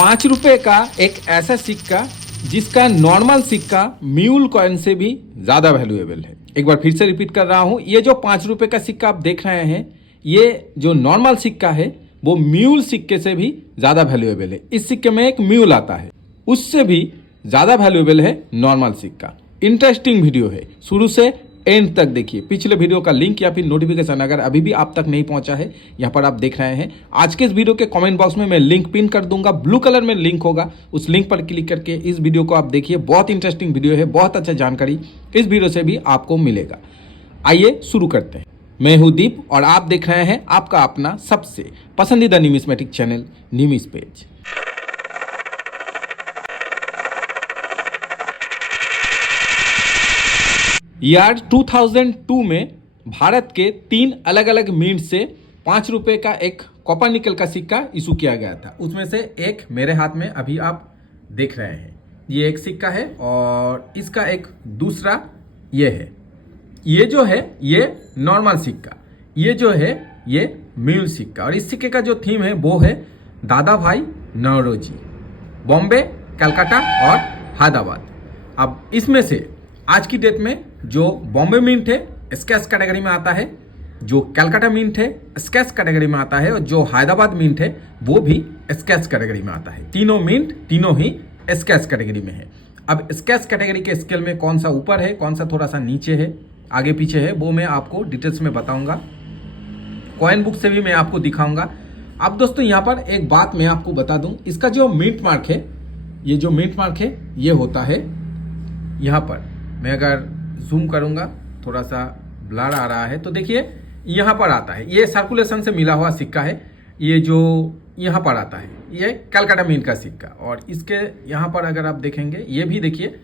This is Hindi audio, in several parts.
₹5 का एक ऐसा सिक्का जिसका नॉर्मल सिक्का म्यूल कॉइन से भी ज़्यादा वैल्यूएबल है। एक बार फिर से रिपीट कर रहा हूँ, ये जो ₹5 का सिक्का आप देख रहे हैं, ये जो नॉर्मल सिक्का है वो म्यूल सिक्के से भी ज़्यादा वैल्यूएबल है। इस सिक्के में एक म्यूल आता है, उससे भी ज़्यादा वैल्यूएबल है नॉर्मल सिक्का। इंटरेस्टिंग वीडियो है, शुरू से एंड तक देखिए। पिछले वीडियो का लिंक या फिर नोटिफिकेशन अगर अभी भी आप तक नहीं पहुंचा है, यहाँ पर आप देख रहे हैं। आज के इस वीडियो के कमेंट बॉक्स में मैं लिंक पिन कर दूंगा, ब्लू कलर में लिंक होगा, उस लिंक पर क्लिक करके इस वीडियो को आप देखिए। बहुत इंटरेस्टिंग वीडियो है, बहुत अच्छा जानकारी इस वीडियो से भी आपको मिलेगा। आइए शुरू करते हैं। मैं हूं दीप और आप देख रहे हैं आपका अपना सबसे पसंदीदा न्यूमिस्मेटिक चैनल न्यूमिस पेज। ईयर 2002 में भारत के 3 अलग अलग मिंट से ₹5 का एक कॉपर निकल का सिक्का इशू किया गया था। उसमें से एक मेरे हाथ में अभी आप देख रहे हैं, ये एक सिक्का है और इसका एक दूसरा ये है। ये जो है ये नॉर्मल सिक्का, ये जो है ये म्यूल सिक्का। और इस सिक्के का जो थीम है वो है दादा भाई नौरोजी, बॉम्बे, कलकत्ता और हैदराबाद। अब इसमें से आज की डेट में जो बॉम्बे मिंट है स्केच कैटेगरी में आता है, जो कलकत्ता मिंट है स्केच कैटेगरी में आता है और जो हैदराबाद मिंट है वो भी स्केच कैटेगरी में आता है। तीनों मिंट तीनों ही स्केच कैटेगरी में है। अब स्केच कैटेगरी के स्केल में कौन सा ऊपर है, कौन सा थोड़ा सा नीचे है, आगे पीछे है, वो मैं आपको डिटेल्स में बताऊंगा। कॉइन बुक से भी मैं आपको दिखाऊंगा। अब दोस्तों यहाँ पर एक बात मैं आपको बता दूं, इसका जो मिंट मार्क है, ये जो मिंट मार्क है ये होता है यहाँ पर। मैं अगर जूम करूंगा, थोड़ा सा ब्लर आ रहा है तो देखिए यहाँ पर आता है, ये सर्कुलेशन से मिला हुआ सिक्का है। ये जो यहाँ पर आता है ये कलकत्ता मिंट का सिक्का। और इसके यहाँ पर अगर आप देखेंगे ये भी देखिए,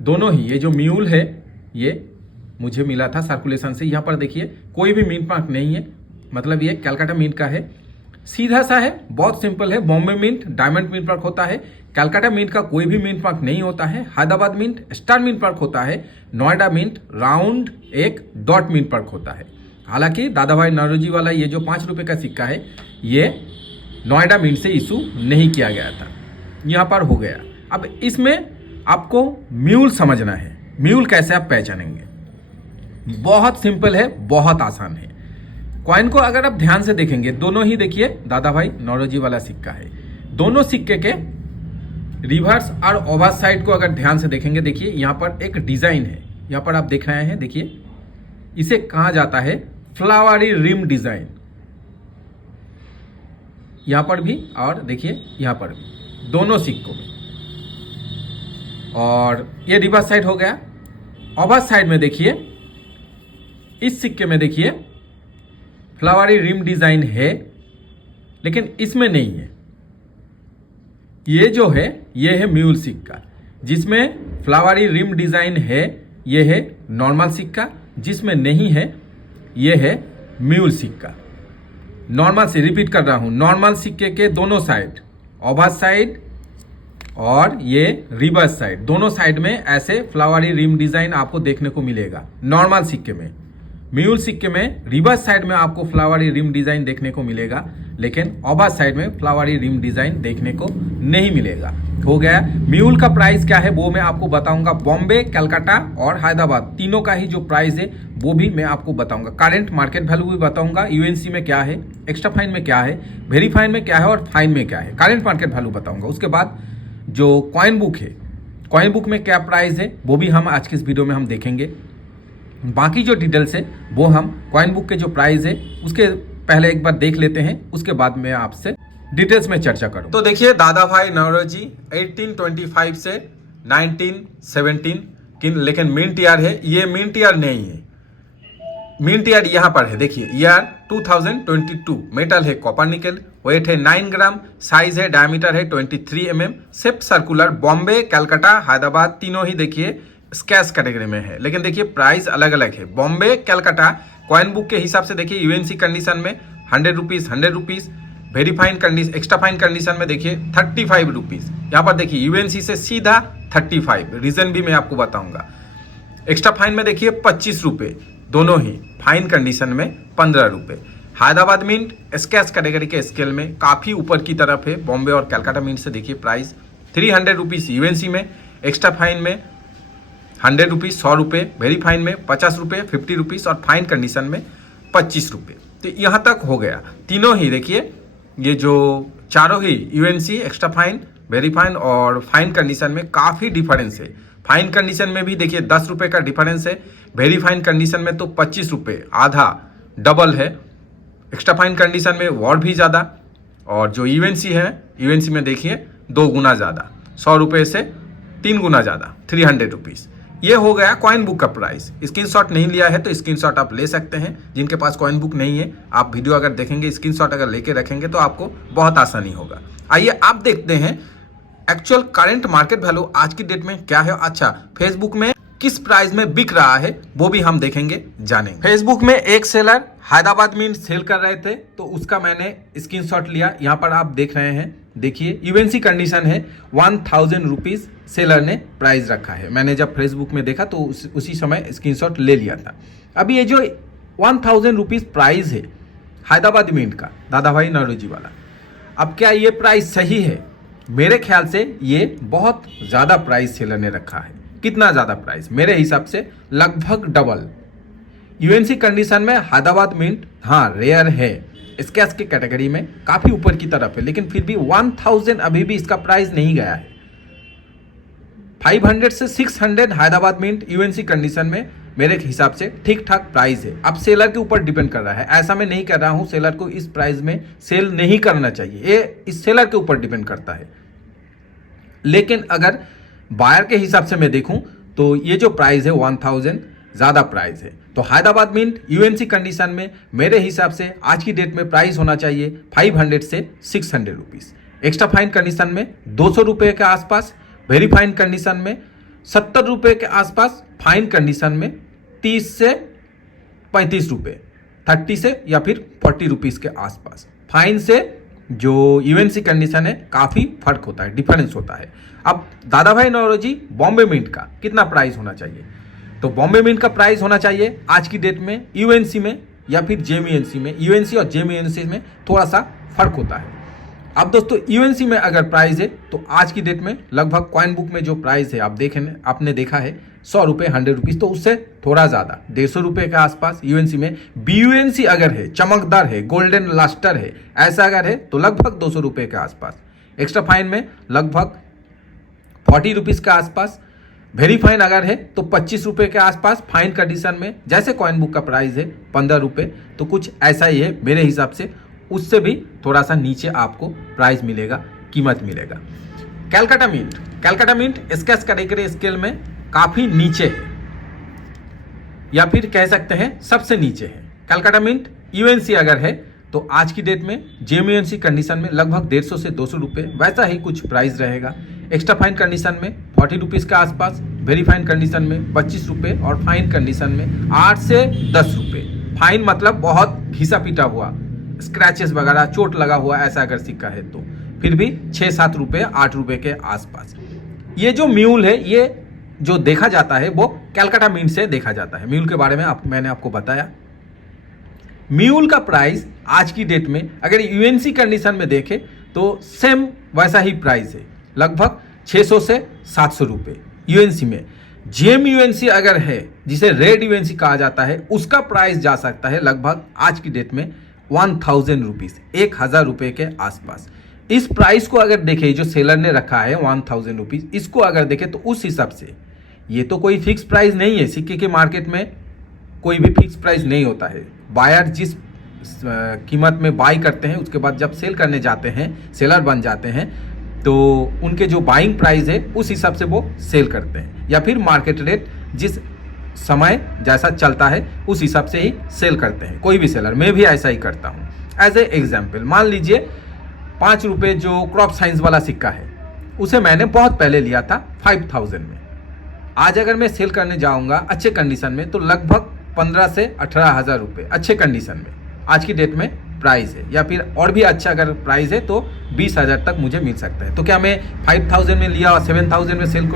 दोनों ही ये जो म्यूल है ये मुझे मिला था सर्कुलेशन से। यहाँ पर देखिए कोई भी मिंट मार्क नहीं है, मतलब ये कलकत्ता मिंट का है। सीधा सा है, बहुत सिंपल है। Bombay mint diamond mint mark होता है, कलकत्ता मिंट का कोई भी मिंट मार्क नहीं होता है। Hyderabad mint star mint mark होता है। नोएडा मिंट राउंड एक डॉट मिंट मार्क होता है। हालांकि दादा भाई नौरोजी वाला ये जो ₹5 का सिक्का है ये नोएडा मिंट से इशू नहीं किया गया था, यहाँ पर हो गया। अब इसमें आपको म्यूल समझना है। म्यूल कैसे आप पहचानेंगे? बहुत सिंपल है, बहुत आसान है। कॉइन को अगर आप ध्यान से देखेंगे, दोनों ही देखिए दादा भाई नौरोजी वाला सिक्का है। दोनों सिक्के के रिवर्स और ओवर साइड को अगर ध्यान से देखेंगे, देखिए यहाँ पर एक डिजाइन है, यहाँ पर आप देख रहे हैं, देखिए इसे कहा जाता है फ्लावरी रिम डिजाइन। यहाँ पर भी और देखिए यहाँ पर भी, दोनों सिक्कों में। और ये रिवर्स साइड हो गया। ओवर साइड में देखिए, इस सिक्के में देखिए फ्लावरी रिम डिजाइन है, लेकिन इसमें नहीं है। ये जो है ये है म्यूल सिक्का, जिसमें फ्लावरी रिम डिजाइन है ये है नॉर्मल सिक्का, जिसमें नहीं है ये है म्यूल सिक्का। नॉर्मल से रिपीट कर रहा हूं, नॉर्मल सिक्के के दोनों साइड, ओवर साइड और ये रिवर्स साइड, दोनों साइड में ऐसे फ्लावरी रिम डिजाइन आपको देखने को मिलेगा नॉर्मल सिक्के में। म्यूल सिक्के में रिवर्स साइड में आपको फ्लावरी रिम डिजाइन देखने को मिलेगा, लेकिन ओवर साइड में फ्लावरी रिम डिजाइन देखने को नहीं मिलेगा। हो गया। म्यूल का प्राइस क्या है वो मैं आपको बताऊंगा। बॉम्बे, कलकत्ता और हैदराबाद तीनों का ही जो प्राइस है वो भी मैं आपको बताऊंगा। करंट मार्केट वैल्यू भी बताऊंगा, यूएनसी में क्या है, एक्स्ट्रा फाइन में क्या है, वेरी फाइन में क्या है और फाइन में क्या है, करंट मार्केट वैल्यू बताऊंगा। उसके बाद जो कॉइन बुक है, कॉइन बुक में क्या प्राइस है वो भी हम आज की इस वीडियो में हम देखेंगे। बाकी जो डिटेल्स है वो हम कॉइन बुक के जो प्राइस है उसके पहले एक बार देख लेते हैं, उसके बाद मैं आपसे डिटेल्स में चर्चा करूं। तो देखिए दादा भाई नौरोजी 1825 से 1917 लेकिन मिंट ईयर है, ये मिंट ईयर नहीं है। मिंट ईयर यहाँ पर है, देखिए ईयर 2022। मेटल है कॉपर निकल, वेट है 9 ग्राम, साइज है डायमीटर है 23 mm, shape circular. Bombay, Calcutta, Hyderabad तीनों ही देखिए स्केच कैटेगरी में है, लेकिन देखिए प्राइस अलग अलग है। बॉम्बे, कलकत्ता कॉइन बुक के हिसाब से देखिए यूएनसी कंडीशन में ₹100, very fine condition, extra fine condition में देखिए ₹35। यहाँ पर देखिए यूएनसी से सीधा 35, रीजन भी मैं आपको बताऊंगा। एक्स्ट्रा फाइन में देखिए ₹25, दोनों ही फाइन कंडीशन में ₹15। हैदराबाद मिंट स्कैच कैटेगरी के स्केल में काफ़ी ऊपर की तरफ है। बॉम्बे और कलकत्ता मिंट से देखिए प्राइस 300 रुपीज़ यूएनसी में, एक्स्ट्रा फाइन में 100 रुपीज़, 100 रुपये, वेरी फाइन में 50 रुपये, 50 रुपीज़ और फाइन कंडीशन में 25 रुपये। तो यहाँ तक हो गया। तीनों ही देखिए, ये जो चारों ही UNC, extra fine, very fine और फाइन कंडीशन में काफ़ी डिफरेंस है। फाइन कंडीशन में भी देखिए 10 रुपये का डिफरेंस है, वेरी फाइन कंडीशन में तो 25 रुपये, आधा डबल है, एक्स्ट्रा फाइन कंडीशन में और भी ज़्यादा, और जो यूएनसी है, यूएनसी में देखिए 2 गुना ज़्यादा, 100 रुपये से 3 गुना ज़्यादा, 300 रुपीज़। ये हो गया कॉइन बुक का प्राइस। स्क्रीनशॉट नहीं लिया है तो स्क्रीनशॉट आप ले सकते हैं। जिनके पास कॉइन बुक नहीं है, आप वीडियो अगर देखेंगे, स्क्रीनशॉट अगर लेके रखेंगे तो आपको बहुत आसानी होगा। आइए आप देखते हैं एक्चुअल करंट मार्केट वैल्यू आज की डेट में क्या है। अच्छा, फेसबुक में किस प्राइस में बिक रहा है वो भी हम देखेंगे, जानेंगे। फेसबुक में एक सेलर हैदराबाद मिंट सेल कर रहे थे तो उसका मैंने स्क्रीनशॉट लिया। यहाँ पर आप देख रहे हैं, देखिए यूएनसी कंडीशन है, 1000 रुपीज़ सेलर ने प्राइस रखा है। मैंने जब फेसबुक में देखा तो उसी समय स्क्रीनशॉट ले लिया था। अभी ये जो 1000 रुपीज़ प्राइस है हैदराबाद मिंट का, दादा भाई नौरोजी वाला, अब क्या ये प्राइस सही है? मेरे ख्याल से ये बहुत ज़्यादा प्राइस सेलर ने रखा है। कितना ज़्यादा प्राइस? मेरे हिसाब से लगभग डबल। यूएनसी कंडीशन में हैदराबाद मिंट हाँ रेयर है, स्कैच के कैटेगरी में काफ़ी ऊपर की तरफ है, लेकिन फिर भी 1000 अभी भी इसका प्राइस नहीं गया है। 500 से 600 हैदराबाद मिंट यूएनसी कंडीशन में मेरे हिसाब से ठीक ठाक प्राइस है। अब सेलर के ऊपर डिपेंड कर रहा है। ऐसा मैं नहीं कर रहा हूं सेलर को इस प्राइस में सेल नहीं करना चाहिए, ये इस सेलर के ऊपर डिपेंड करता है। लेकिन अगर बायर के हिसाब से मैं देखूं तो ये जो प्राइस है 1000 ज़्यादा प्राइस है। तो हैदराबाद मिंट यूएनसी कंडीशन में मेरे हिसाब से आज की डेट में प्राइस होना चाहिए 500 से 600 रुपीज़। एक्स्ट्रा फाइन कंडीशन में 200 रुपये के आसपास, वेरी फाइन कंडीशन में 70 रुपये के आसपास, फाइन कंडीशन में 30 से 35 रुपये, 30 से या फिर 40 रुपीज़ के आसपास। फाइन से जो यूएनसी कंडीशन है काफ़ी फर्क होता है, डिफरेंस होता है। अब दादा भाई नौरोजी बॉम्बे मिंट का कितना प्राइस होना चाहिए? तो बॉम्बे मिंट का प्राइस होना चाहिए आज की डेट में यूएनसी में या फिर जेएमयूएनसी में, यूएनसी और जेएमयूएनसी में थोड़ा सा फर्क होता है। अब दोस्तों यूएनसी में अगर प्राइस है तो आज की डेट में लगभग कॉइन बुक में जो प्राइस है आप देखें, आपने देखा है 100 रुपये, 100 रुपीज़, तो उससे थोड़ा ज़्यादा 150 रुपये के आसपास यूएनसी में। बीयूएनसी अगर है, चमकदार है, गोल्डन लास्टर है, ऐसा अगर है तो लगभग 200 रुपये के आसपास। एक्स्ट्रा फाइन में लगभग 40 रुपीज़ के आसपास। वेरी फाइन अगर है तो 25 रुपये के आसपास। फाइन कंडीशन में जैसे कॉइन बुक का प्राइस है 15 रुपये, तो कुछ ऐसा ही है मेरे हिसाब से। उससे भी थोड़ा सा नीचे आपको प्राइस मिलेगा, कीमत मिलेगा। कलकत्ता मिंट, कलकत्ता मिंट स्कैच कैटेगरी स्केल में काफ़ी नीचे है, या फिर कह सकते हैं सबसे नीचे है। कलकत्ता मिंट यूएनसी अगर है तो आज की डेट में जेएमयूएनसी कंडीशन में लगभग 150 से 200 रुपये वैसा ही कुछ प्राइस रहेगा। एक्स्ट्रा फाइन कंडीशन में 40 रुपीज़ के आसपास, वेरी फाइन कंडीशन में 25 रुपये और फाइन कंडीशन में 8 से 10 रुपये। फाइन मतलब बहुत घिसा पीटा हुआ, स्क्रैचेस वगैरह, चोट लगा हुआ ऐसा अगर सिक्का है तो फिर भी 6-7 रुपये, 8 रुपये के आसपास। ये जो म्यूल है, ये जो देखा जाता है वो कलकत्ता मिंट से देखा जाता है। म्यूल के बारे में मैंने आपको बताया। म्यूल का प्राइस आज की डेट में अगर यूएनसी कंडीशन में देखें तो सेम वैसा ही प्राइस है, लगभग 600 से 700 रुपये यूएनसी में। जेएमयूएनसी अगर है, जिसे रेड यूएनसी कहा जाता है, उसका प्राइस जा सकता है लगभग आज की डेट में 1000 रुपीज़, 1000 रुपये के आसपास। इस प्राइस को अगर देखें जो सेलर ने रखा है 1000 रुपीज़, इसको अगर देखें तो उस हिसाब से ये तो कोई फिक्स प्राइस नहीं है। सिक्के के मार्केट में कोई भी फिक्स प्राइस नहीं होता है। बायर जिस कीमत में बाई करते हैं उसके बाद जब सेल करने जाते हैं, सेलर बन जाते हैं, तो उनके जो बाइंग प्राइस है उस हिसाब से वो सेल करते हैं, या फिर मार्केट रेट जिस समय जैसा चलता है उस हिसाब से ही सेल करते हैं। कोई भी सेलर, मैं भी ऐसा ही करता हूँ। एज ए एग्जाम्पल मान लीजिए 5 रुपये जो क्रॉप साइंस वाला सिक्का है, उसे मैंने बहुत पहले लिया था 5000 में। आज अगर मैं सेल करने जाऊँगा अच्छे कंडीशन में तो लगभग 15 से 18,000 रुपये अच्छे कंडीशन में आज की डेट में प्राइस है, या फिर और भी अच्छा अगर प्राइस है तो 20,000 तक मुझे मिल सकता है। तो क्या मैं 5000 में लिया और 7000 में सेल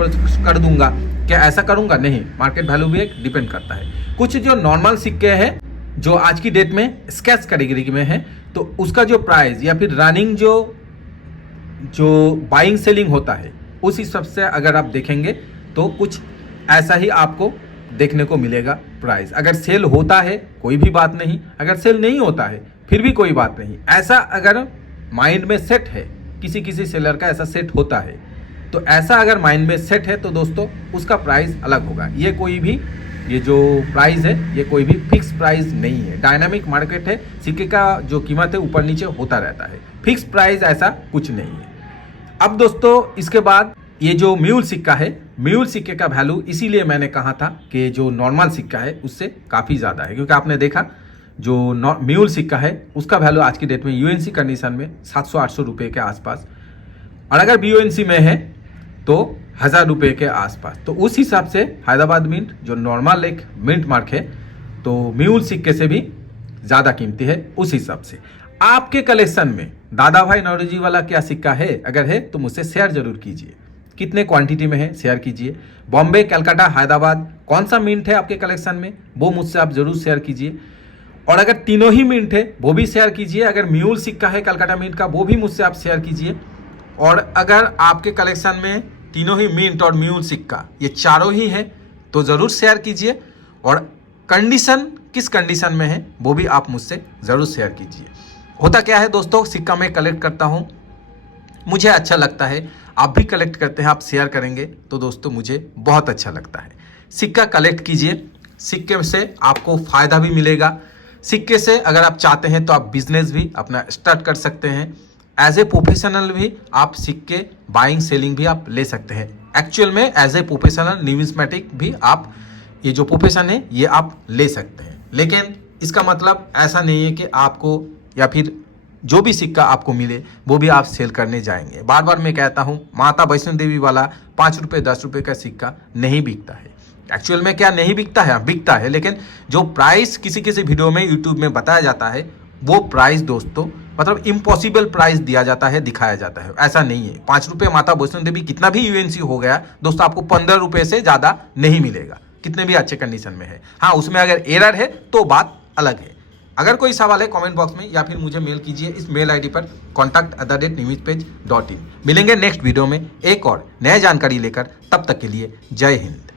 कर दूंगा? क्या ऐसा करूंगा? नहीं, मार्केट वैल्यू भी एक डिपेंड करता है। कुछ जो नॉर्मल सिक्के हैं जो आज की डेट में स्केच कैटेगरी में है, तो उसका जो प्राइस या फिर रनिंग जो बाइंग सेलिंग होता है उस हिसाब से अगर आप देखेंगे तो कुछ ऐसा ही आपको देखने को मिलेगा प्राइस। अगर सेल होता है कोई भी बात नहीं, अगर सेल नहीं होता है फिर भी कोई बात नहीं। ऐसा अगर माइंड में सेट है, किसी किसी सेलर का ऐसा सेट होता है, तो ऐसा अगर माइंड में सेट है तो दोस्तों उसका प्राइस अलग होगा। ये जो प्राइस है ये कोई भी फिक्स प्राइस नहीं है, डायनामिक मार्केट है, सिक्के का जो कीमत है ऊपर नीचे होता रहता है, फिक्स प्राइस ऐसा कुछ नहीं है। अब दोस्तों इसके बाद ये जो म्यूल सिक्का है, म्यूल सिक्के का वैल्यू इसीलिए मैंने कहा था कि जो नॉर्मल सिक्का है उससे काफ़ी ज़्यादा है, क्योंकि आपने देखा जो म्यूल सिक्का है उसका वैल्यू आज की डेट में यूएनसी कंडीशन में 700-800 रुपये के आसपास, और अगर बीओएनसी में है तो 1000 रुपये के आसपास। तो उस हिसाब से हैदराबाद मिंट जो नॉर्मल एक मिंट मार्क है तो म्यूल सिक्के से भी ज़्यादा कीमती है। उस हिसाब से आपके कलेक्शन में दादा भाई नौरोजी वाला क्या सिक्का है, अगर है तो मुझसे शेयर जरूर कीजिए। कितने क्वांटिटी में है शेयर कीजिए। बॉम्बे, कलकत्ता, हैदराबाद कौन सा मिंट है आपके कलेक्शन में वो मुझसे आप जरूर शेयर कीजिए। और अगर तीनों ही मिंट है वो भी शेयर कीजिए। अगर म्यूल सिक्का है कलकत्ता मिंट का वो भी मुझसे आप शेयर कीजिए। और अगर आपके कलेक्शन में तीनों ही मिंट और म्यूल सिक्का ये चारों ही है तो ज़रूर शेयर कीजिए। और कंडीशन किस कंडीशन में है वो भी आप मुझसे ज़रूर शेयर कीजिए। होता क्या है दोस्तों, सिक्का मैं कलेक्ट करता हूँ, मुझे अच्छा लगता है, आप भी कलेक्ट करते हैं, आप शेयर करेंगे तो दोस्तों मुझे बहुत अच्छा लगता है। सिक्का कलेक्ट कीजिए, सिक्के से आपको फ़ायदा भी मिलेगा। सिक्के से अगर आप चाहते हैं तो आप बिजनेस भी अपना स्टार्ट कर सकते हैं। एज ए प्रोफेशनल भी आप सिक्के बाइंग सेलिंग भी आप ले सकते हैं। एक्चुअल में एज ए प्रोफेशनल न्यूमिस्मेटिक भी आप ये जो प्रोफेशन है ये आप ले सकते हैं। लेकिन इसका मतलब ऐसा नहीं है कि आपको या फिर जो भी सिक्का आपको मिले वो भी आप सेल करने जाएंगे। बार बार मैं कहता हूँ माता वैष्णो देवी वाला 5 रुपये 10 रुपये का सिक्का नहीं बिकता है। एक्चुअल में क्या नहीं बिकता है, बिकता है, लेकिन जो प्राइस किसी किसी वीडियो में यूट्यूब में बताया जाता है वो प्राइस दोस्तों मतलब इम्पॉसिबल प्राइस दिया जाता है, दिखाया जाता है। ऐसा नहीं है। 5 रुपये माता वैष्णो देवी कितना भी यूएनसी हो गया दोस्तों आपको 15 रुपये से ज़्यादा नहीं मिलेगा, कितने भी अच्छे कंडीशन में है। हाँ, उसमें अगर एरर है तो बात अलग है। अगर कोई सवाल है कमेंट बॉक्स में या फिर मुझे मेल कीजिए इस मेल आईडी पर contact@newspage.in। मिलेंगे नेक्स्ट वीडियो में एक और नया जानकारी लेकर, तब तक के लिए जय हिंद।